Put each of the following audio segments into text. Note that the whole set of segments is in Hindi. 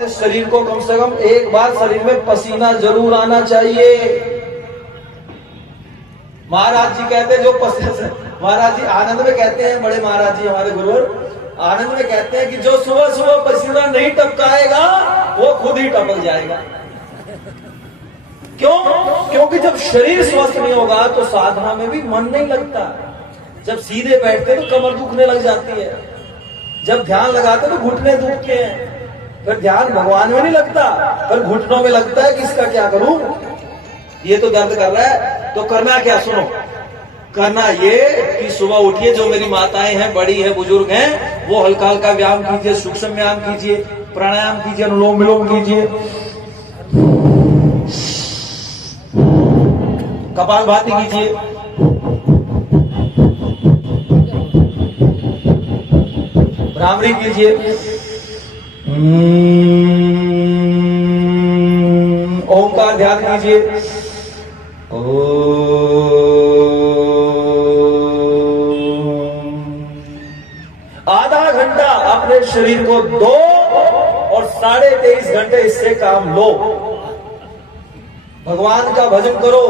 शरीर को कम से कम एक बार शरीर में पसीना जरूर आना चाहिए। महाराज जी कहते हैं जो पसीना, महाराज जी आनंद में कहते हैं, बड़े महाराज जी हमारे गुरुवर आनंद में कहते हैं कि जो सुबह सुबह पसीना नहीं टपकाएगा वो खुद ही टपक जाएगा। क्यों? क्योंकि जब शरीर स्वस्थ नहीं होगा तो साधना में भी मन नहीं लगता। जब सीधे बैठते तो कमर दुखने लग जाती है, जब ध्यान लगाते तो घुटने दुखते हैं, फिर ध्यान भगवान में नहीं लगता, फिर घुटनों में लगता है कि इसका क्या करूं, ये तो दर्द कर रहा है। तो करना क्या, सुनो, करना ये कि सुबह उठिए, जो मेरी माताएं हैं, बड़ी है, बुजुर्ग हैं, वो हल्का हल्का व्यायाम कीजिए, सूक्ष्म व्यायाम कीजिए, प्राणायाम कीजिए, अनुलोम विलोम कीजिए, कपालभाति कीजिए, भ्रामरी कीजिए, ओंकार ध्यान कीजिए, आधा घंटा अपने शरीर को दो और 23.5 घंटे इससे काम लो। भगवान का भजन करो,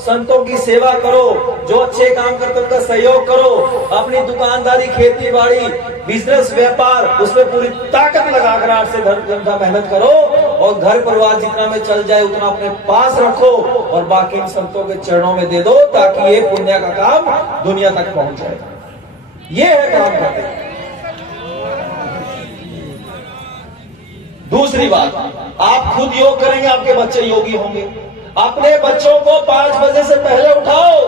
संतों की सेवा करो, जो अच्छे काम करते उनका सहयोग करो, अपनी दुकानदारी, खेती बाड़ी, बिजनेस, व्यापार, उसमें पूरी ताकत लगाकर 8 से 10 घंटा मेहनत करो और घर परिवार जितना में चल जाए उतना अपने पास रखो और बाकी इन संतों के चरणों में दे दो ताकि ये पुण्य का काम दुनिया तक पहुंच जाए। ये है काम करते। दूसरी बात, आप खुद योग करेंगे, आपके बच्चे योगी होंगे। अपने बच्चों को 5 बजे से पहले उठाओ,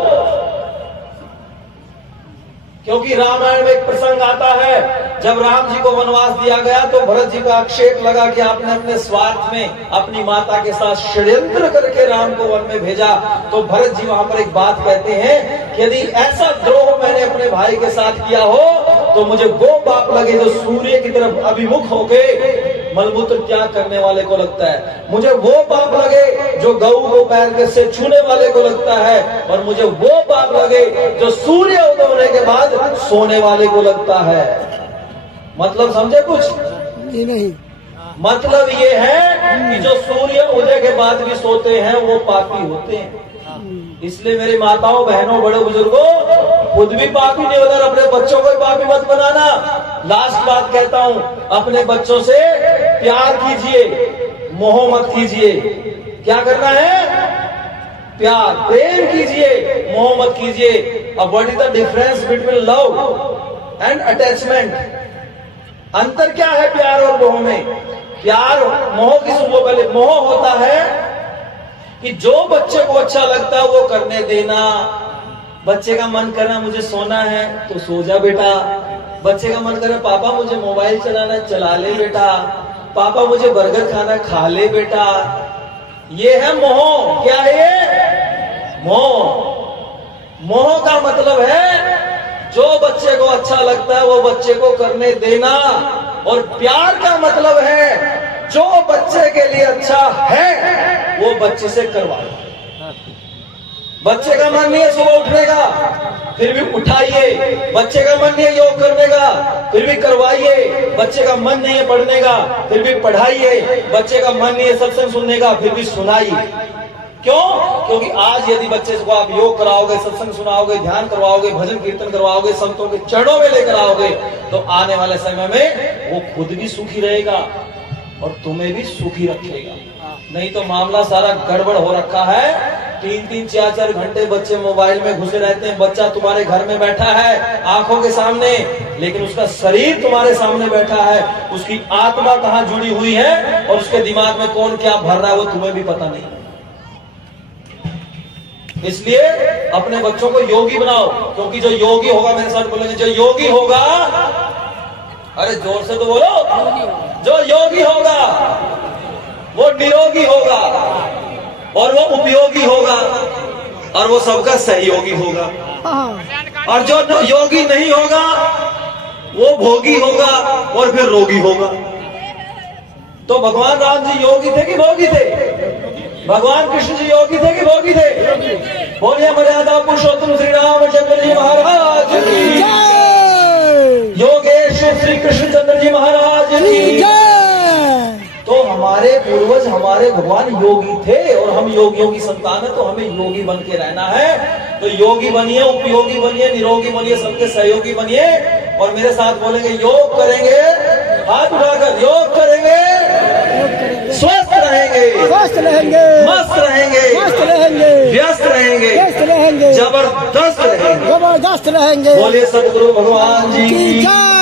क्योंकि रामायण में एक प्रसंग आता है, जब राम जी को वनवास दिया गया तो भरत जी का आक्षेप लगा कि आपने अपने स्वार्थ में अपनी माता के साथ षड्यंत्र करके राम को वन में भेजा। तो भरत जी वहां पर एक बात कहते हैं कि यदि ऐसा द्रोह मैंने अपने भाई के साथ किया हो तो मुझे वो पाप लगे जो सूर्य की तरफ अभिमुख होके मलमूत्र त्याग करने वाले को लगता है, मुझे वो पाप लगे जो गऊ को पैर के से छूने वाले को लगता है, और मुझे वो पाप लगे जो सूर्य उदय होने के बाद सोने वाले को लगता है। मतलब समझे कुछ? नहीं। मतलब ये है कि जो सूर्य उदय के बाद भी सोते हैं वो पापी होते हैं। इसलिए मेरी माताओं, बहनों, बड़े बुजुर्गों, खुद भी पापी नहीं होना, अपने बच्चों को पापी मत बनाना। लास्ट बात कहता हूं, अपने बच्चों से प्यार कीजिए, मोह मत कीजिए। क्या करना है? प्यार, प्रेम कीजिए, मोह मत कीजिए। अब what is the difference between love and attachment? अंतर क्या है प्यार और मोह में? प्यार, मोह की सुनो पहले। मोह होता है कि जो बच्चे को अच्छा लगता है वो करने देना। बच्चे का मन करना मुझे सोना है तो सो जा बेटा, बच्चे का मन करे पापा मुझे मोबाइल चलाना है, चला ले बेटा, पापा मुझे बर्गर खाना है, खा ले बेटा। ये है मोह। क्या है ये? मोह। मोह का मतलब है जो बच्चे को अच्छा लगता है वो बच्चे को करने देना, और प्यार का मतलब है जो बच्चे के लिए अच्छा है वो बच्चे से करवाए। बच्चे का मन नहीं है सुबह उठने का, फिर भी उठाइए। बच्चे का मन नहीं है योग करने का, फिर भी करवाइए। बच्चे का मन नहीं है पढ़ने का, फिर भी पढ़ाइए। बच्चे का मन नहीं है सत्संग सुनने का, फिर भी सुनाइए। क्यों? क्योंकि आज यदि बच्चे को आप योग कराओगे, सत्संग सुनाओगे, ध्यान करवाओगे, भजन कीर्तन करवाओगे, संतों के चरणों में लेकर आओगे तो आने वाले समय में वो खुद भी सुखी रहेगा और तुम्हें भी सुखी रखेगा। नहीं तो मामला सारा गड़बड़ हो रखा है। 3-3, 4-4 घंटे बच्चे मोबाइल में घुसे रहते हैं। बच्चा तुम्हारे घर में बैठा है आंखों के सामने, लेकिन उसका शरीर तुम्हारे सामने बैठा है। उसकी आत्मा कहाँ जुड़ी हुई है और उसके दिमाग में कौन क्या भर रहा है वो तुम्हें भी पता नहीं। इसलिए अपने बच्चों को योगी बनाओ, क्योंकि जो योगी होगा, मेरे साथ बोलेंगे, जो योगी होगा, अरे जोर से तो बोलो, जो योगी होगा वो निरोगी होगा और वो उपयोगी होगा और वो सबका सहयोगी होगा। और जो योगी नहीं होगा वो भोगी होगा और फिर रोगी होगा। तो भगवान राम जी योगी थे कि भोगी थे? भगवान कृष्ण जी योगी थे कि भोगी थे? बोलिए मर्यादा पुरुषोत्तम श्री रामचंद्र जी महाराज की, योगेश्वर श्री कृष्णचंद्र जी महाराज की। तो हमारे पूर्वज, हमारे भगवान योगी थे और हम योगियों की संतान है, तो हमें योगी बन के रहना है। तो योगी बनिए, उपयोगी बनिए, निरोगी बनिए, सबके सहयोगी बनिए। और मेरे साथ बोलेंगे योग करेंगे, हाथ उठाकर योग करेंगे, स्वस्थ रहेंगे, स्वस्थ रहेंगे, मस्त रहेंगे, मस्त रहेंगे, व्यस्त रहेंगे, व्यस्त रहेंगे, जबरदस्त रहेंगे। जबरदस्त रहेंगे। बोलिए सदगुरु भगवान जी की की जय।